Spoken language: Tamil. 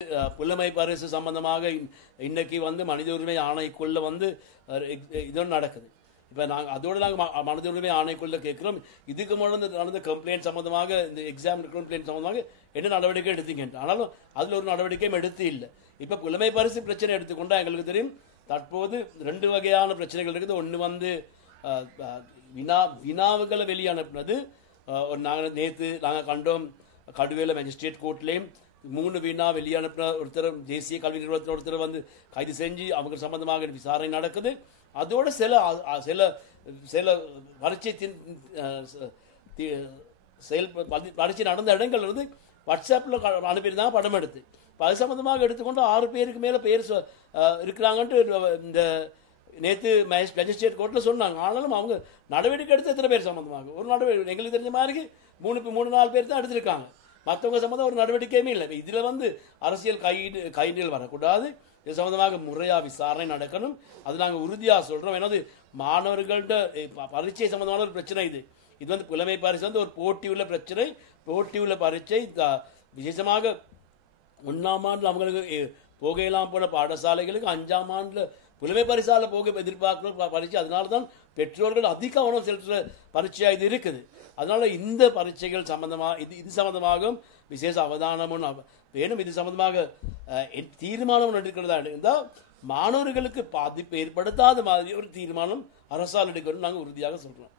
புலமை பரிசு சம்பந்தமாக இன்னைக்கு வந்து மனித உரிமை ஆணைக்குள்ள வந்து இது நடக்குது. இப்போ நாங்கள் அதோடு நாங்கள் மனித உரிமை ஆணைக்குள்ள கேட்குறோம், இதுக்கு முன்னாடி நடந்த கம்ப்ளைண்ட் சம்பந்தமாக இந்த எக்ஸாம் கம்ப்ளைண்ட் சம்பந்தமாக என்ன நடவடிக்கை எடுத்தீங்க? ஆனாலும் அதில் ஒரு நடவடிக்கையும் எடுத்து இல்லை. இப்போ புலமை பரிசு பிரச்சனை எடுத்துக்கொண்டா எங்களுக்கு தெரியும், தற்போது 2 வகையான பிரச்சனைகள் இருக்குது. ஒன்று வந்து வினாவுகளை வெளியனுப்புனது. நாங்கள் நேற்று நாங்கள் கண்டோம், கடுவேல மேஜிஸ்ட்ரேட் கோர்ட்லேயும் 3 வினா வெளியனுப்பின ஒருத்தர் தேசிய கல்வி நிறுவனத்தில் ஒருத்தர் வந்து கைது செஞ்சு அவங்க சம்பந்தமாக விசாரணை நடக்குது. அதோட சில சில சில பரீட்சை பரீட்சை நடந்த இடங்கள் வந்து வாட்ஸ்அப்பில் அனுப்பியிருந்தாங்க படம் எடுத்து. அது சம்பந்தமாக எடுத்துக்கொண்டு 6 பேருக்கு மேலே பேர் இருக்கிறாங்கன்ட்டு இந்த நேற்று மேஜிஸ்ட்ரேட் கோர்ட்டில் சொன்னாங்க. ஆனாலும் அவங்க நடவடிக்கை எடுத்து எத்தனை பேர் சம்பந்தமாக ஒரு நடவடிக்கை எங்களுக்கு தெரிஞ்ச மாதிரி 3-4 பேர் தான் எடுத்திருக்காங்க. மற்றவங்க சம்பந்தம் ஒரு நடவடிக்கையுமே இல்லை. இதில் வந்து அரசியல் கைநீள் வரக்கூடாது. இது சம்பந்தமாக முறையாக விசாரணை நடக்கணும். அது நாங்கள் உறுதியாக சொல்கிறோம். ஏன்னா மாணவர்கள்ட்ட பரீட்சை சம்பந்தமான ஒரு பிரச்சனை இது. இது வந்து புலமை பரிசு வந்து ஒரு போட்டி உள்ள பிரச்சனை. போட்டி உள்ள பரீட்சை விசேஷமாக 1ஆம் ஆண்டில் அவங்களுக்கு போகையெல்லாம் போன பாடசாலைகளுக்கு 5ஆம் ஆண்டில் புலமை பரிசால போக எதிர்பார்க்கிற பரீட்சை. அதனால தான் பெற்றோர்கள் அதிக கவனம் செலுத்துகிற பரீட்சையாக இது இருக்குது. அதனால இந்த பரீட்சைகள் சம்பந்தமாக இது சம்பந்தமாகவும் விசேஷ அவதானமும் வேணும். இது சம்பந்தமாக தீர்மானம் எடுக்கிறதா இருந்தால் மாணவர்களுக்கு பாதிப்பு ஏற்படுத்தாத மாதிரி ஒரு தீர்மானம் அரசால் எடுக்கணும்னு நாங்கள் உறுதியாக சொல்கிறோம்.